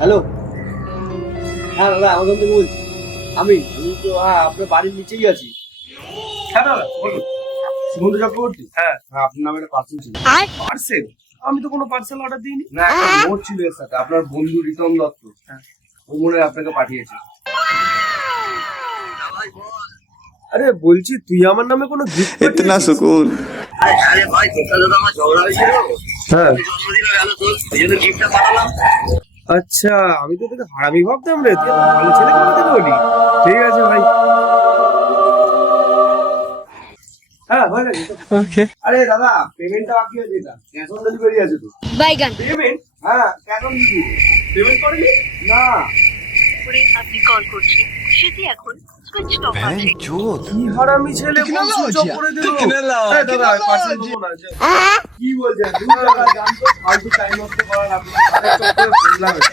Hello, হ্যাঁ দাদা Amazon থেকে বলছি। আমি তো আপনার বাড়ির নিচেই আছি। হ্যাঁ দাদা বলুন। সুমন্ত চক্রবর্তী। হ্যাঁ, আপনার নামে একটা পার্সেল ছিল। পার্সেল? আমি তো কোনো পার্সেল অর্ডার দিইনি। না, একটা নোট ছিল এর সাথে, আপনার বন্ধু রিতম দত্ত। হ্যাঁ। ও মনে হয় আপনাকে পাঠিয়েছে। আরে বলছি, তুই আমার নামে কোনো গিফট इतना सुकून। আরে ভাই, তোর সাথে তো আমার ঝগড়া হয়েছিল। হ্যাঁ। জন্মদিনে গেল তোর, এই জন্য গিফটটা পাঠালাম। আচ্ছা, আমি তো তোকে হারামি ভাবতাম রে, তুই এত ভালো ছেলে কোথা থেকে বলি। ঠিক আছে ভাই। হ্যাঁ হয়ে গেছে। ओके। আরে দাদা, পেমেন্টটা বাকি আছে, এটা ক্যাশ অন ডেলিভারি আছে তো। বাইগান পেমেন্ট? হ্যাঁ, ক্যাশ অন ডেলিভারি। পেমেন্ট করেনি? না, করে আপনি কল করছেন সেটি এখন সুইচ অফ আছে। কি হারামি ছেলে, ফোন সুইচ অফ করে দিল। এই দাদা, পার্সেল দেবো না। কি বলছেন? 2 টাকা জানতো, ফালতু টাইম নষ্ট করার আপনার চক্করে পড়লাম এটা।